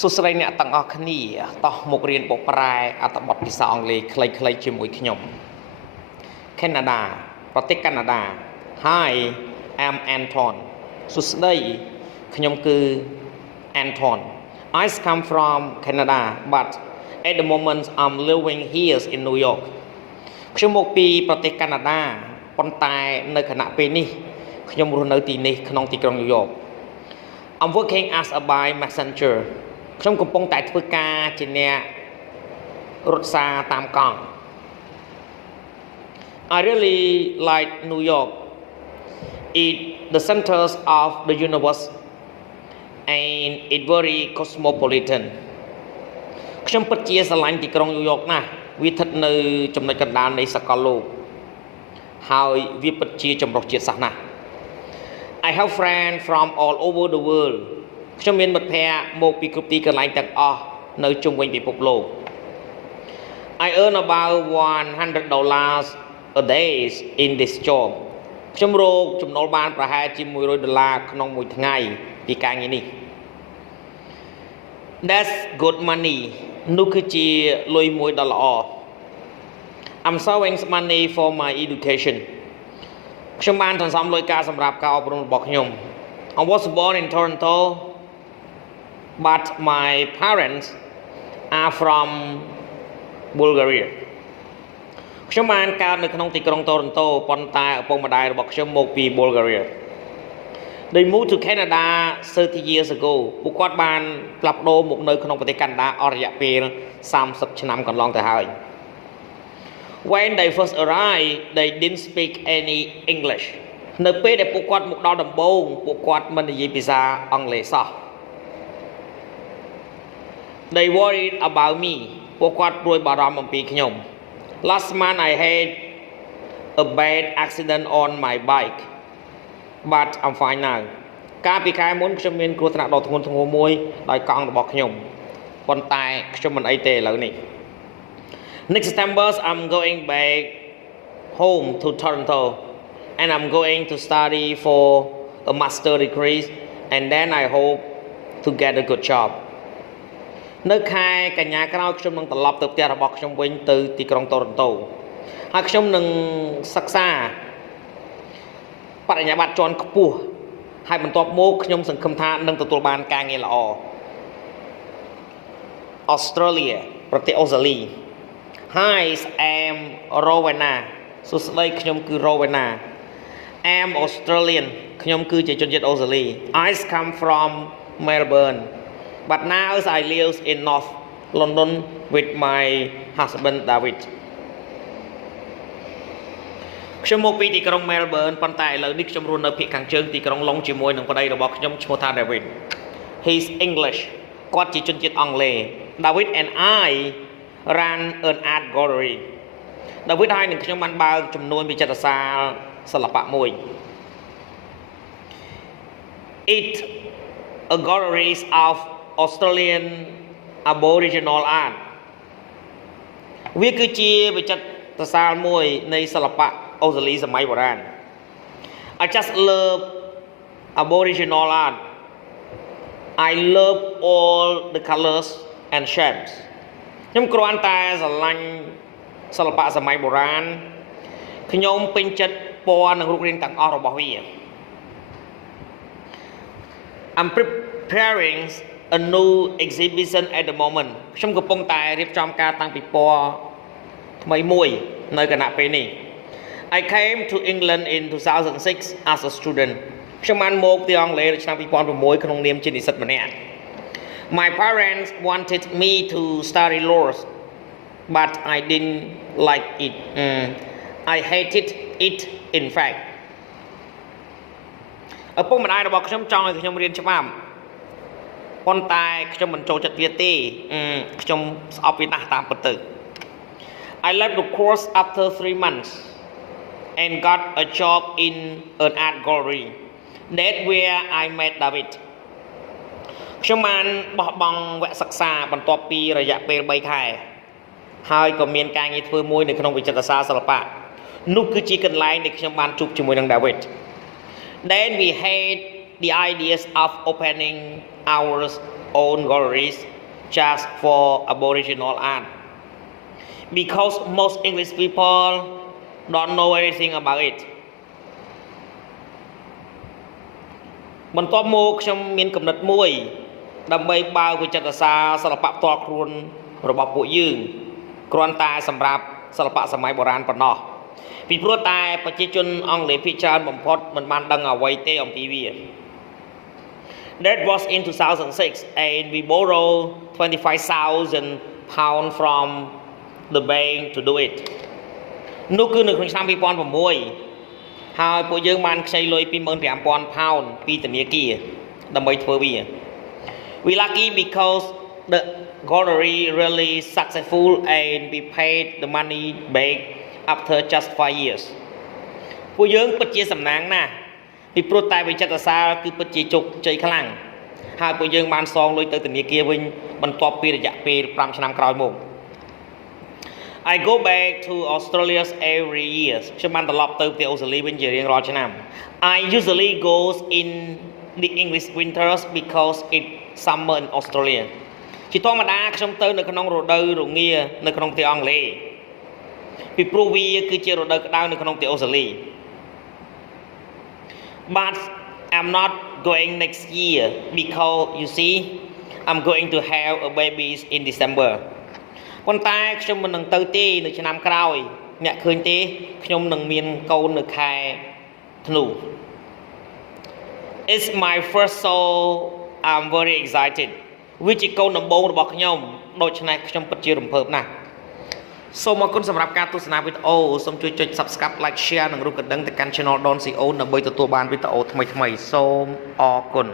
สุสไรเนี่ยตั้งออกขณีต่อมุกเรียนบกปลายอัตบทพิษาอังกฤษใครๆจิมวยขยมแคนาดาประเทศแคนาดา Hi I'm Anton สุดได้ขยมคือ Anton I come from Canada but at the moment I'm living here in New York ขยมบอกปีประเทศแคนาดาปนตายในขณะปีนี้ขยมรู้ในที่นี้ขนมที่กรุงนิวยอร์ก I'm working as a by messenger ขยมกำปงแต่ฝึกการจีเนียรถซาตามกล่อง I really like New York it the centers of the universe and it very cosmopolitan ขยมปัจจัยสลายที่กรุงนิวยอร์กนะวิถีในจำนวนกันดานในสกอโลกហើយវាពិតជាចម្រុះជាតិសាសនា I have friends from all over the world ខ្ញុំមានមិត្តភ័ក្តិមកពីគ្រប់ទីកន្លែងទាំងអស់នៅជុំវិញពិភពលោក I earn about $100 a day in this job ខ្ញុំរកចំណូលបានប្រហែលជា$100ក្នុងមួយថ្ងៃពីការងារនេះ That's good money នោះគឺជាលុយមួយដ៏ល្អ I'm saving money for my education ខ្ញុំបានសន្សំលុយការសម្រាប់ការអប់រំរបស់ខ្ញុំ I was born in Toronto but my parents are from Bulgaria ខ្ញុំបានកើតនៅក្នុងទីក្រុង Toronto ប៉ុន្តែឪពុកម្ដាយរបស់ខ្ញុំមកពី Bulgaria They moved to Canada 30 years ago ពួកគាត់បានផ្លាស់ប្ដូរមកនៅក្នុងប្រទេសកាណាដាអស់រយៈពេល30ឆ្នាំកន្លងទៅហើយ When they first arrived they didn't speak any English នៅពេលដែលពួកគាត់មកដល់ដំបូងពួកគាត់មិននិយាយភាសាអង់គ្លេសសោះ They worried about me ពួកគាត់ព្រួយបារម្ភអំពីខ្ញុំ Last month I had a bad accident on my bike but I'm fine now កាលពីខែមុនខ្ញុំមានគ្រោះថ្នាក់ដ៏ធ្ងន់ធ្ងរមួយដោយកង់របស់ខ្ញុំប៉ុន្តែខ្ញុំមិនអីទេឥឡូវនេះ Next September I'm going back home to Toronto and I'm going to study for a master degree and then I hope to get a good job នៅខែកញ្ញាក្រោយខ្ញុំនឹងត្រឡប់ទៅផ្ទះរបស់ខ្ញុំវិញទៅទីក្រុង Toronto ហើយខ្ញុំនឹងសិក្សាបរិញ្ញាបត្រជាន់ខ្ពស់ហើយបន្ទាប់មកខ្ញុំសង្ឃឹមថានឹងទទួលបានការងារល្អ Australia ប្រទេសអូស្ត្រាលី Hi I'm Rowena សួស្តីខ្ញុំគឺ Rowena I'm Australian ខ្ញុំគឺជាជនជាតិអូស្ត្រាលី I come from Melbourne but now I live in North London with my husband David ខ្ញុំមកពីទីក្រុង Melbourne ប៉ុន្តែឥឡូវនេះខ្ញុំរស់នៅភាគខាងជើងទីក្រុង Long ជាមួយនឹងប្តីរបស់ខ្ញុំឈ្មោះថា David He's English គាត់ជាជនជាតិអង់គ្លេស David and I ran an art gallery David ហើយនឹងខ្ញុំបានបើកចំនួនវិចិត្រសាលសិល្បៈមួយ It a gallery of Australian Aboriginal art វាគឺជាវិចិត្រសាលមួយនៃសិល្បៈអូស្ត្រាលីសម័យបុរាណ I just love Aboriginal art I love all the colors and shapes ខ្ញុំគ្រាន់តែស្រឡាញ់សិល្បៈសម័យបុរាណខ្ញុំពេញចិត្តពណ៌និងរូបរាងទាំងអស់របស់វា I'm preparing a new exhibition at the moment ខ្ញុំកំពុងតែរៀបចំការតាំងពិព័រណ៍ថ្មីមួយនៅគណៈពេលនេះ I came to England in 2006 as a student ខ្ញុំបានមកទីអង់គ្លេសឆ្នាំ2006ក្នុងនាមជានិស្សិតម្នាក់ My parents wanted me to study law but I didn't like it I hated it in fact ឪពុកម្ដាយរបស់ខ្ញុំចង់ឲ្យខ្ញុំរៀនច្បាប់ប៉ុន្តែខ្ញុំមិនចូលចិត្តវាទេខ្ញុំស្អប់វាណាស់តាមពិតទៅ I left the course after 3 months and got a job in an art gallery that's where I met David ខ្ញុំបានបោះបង់វគ្គសិក្សាបន្ទាប់ពីរយៈពេល3ខែហើយក៏មានការងារធ្វើមួយនៅក្នុងវិចិត្រសាលសិល្បៈនោះគឺជាកន្លែងដែលខ្ញុំបានជួបជាមួយនឹង David Then we had the ideas of opening our own galleries just for Aboriginal art. Because most English people don't know anything about it. បន្ទាប់មកខ្ញុំមានកំណត់មួយដើម្បីបើកវិចិត្រសាលសិល្បៈផ្ទាល់ខ្លួនរបស់ពួកយើងគ្រាន់តែសម្រាប់សិល្បៈសម័យបុរាណប៉ុណ្ណោះពីព្រោះតែប្រជាជនអង់គ្លេសភាគច្រើនបំផុតមិនបានដឹងអ្វីទេអំពីវា That was in 2006 and we borrowed 25,000 pounds from the bank to do it នោះគឺនៅក្នុងឆ្នាំ2006ហើយពួកយើងបានខ្ចីលុយ 25,000 pounds ពីធនាគារដើម្បីធ្វើវា We lucky because the gallery really successful and we paid the money back after just 5 years ពួកយើងពិតជាសំណាងណាស់ពីព្រោះតែវិចិត្រសាលគឺពិតជាជោគជ័យខ្លាំងហើយពួកយើងបានសងលុយទៅធនាគារវិញបន្ទាប់ពីរយៈពេល5ឆ្នាំក្រោយមក I go back to Australia every year ខ្ញុំបានត្រឡប់ទៅប្រទេសអូស្ត្រាលីវិញជារៀងរាល់ឆ្នាំ I usually goes in the English winters because it's summer in Australia ជាធម្មតាខ្ញុំទៅនៅក្នុងរដូវរងានៅក្នុងប្រទេសអង់គ្លេសពីព្រោះវាគឺជារដូវក្តៅនៅក្នុងប្រទេសអូស្ត្រាលី But I'm not going next year because you see I'm going to have a baby in December ប៉ុន្តែខ្ញុំមិននឹងទៅទេនៅឆ្នាំក្រោយអ្នកឃើញទេខ្ញុំនឹងមានកូននៅខែធ្នូ It's my first so I'm very excited វាជាកូនដំបូងរបស់ខ្ញុំដូច្នេះខ្ញុំពិតជារំភើបណាស់សូមអរគុណសម្រាប់ការទស្សនាវីដេអូសូមជួយចុច Subscribe Like Share និងរូបកណ្ដឹងទៅកាន់ Channel Don CO ដើម្បីទទួលបានវីដេអូថ្មីៗសូមអរគុណ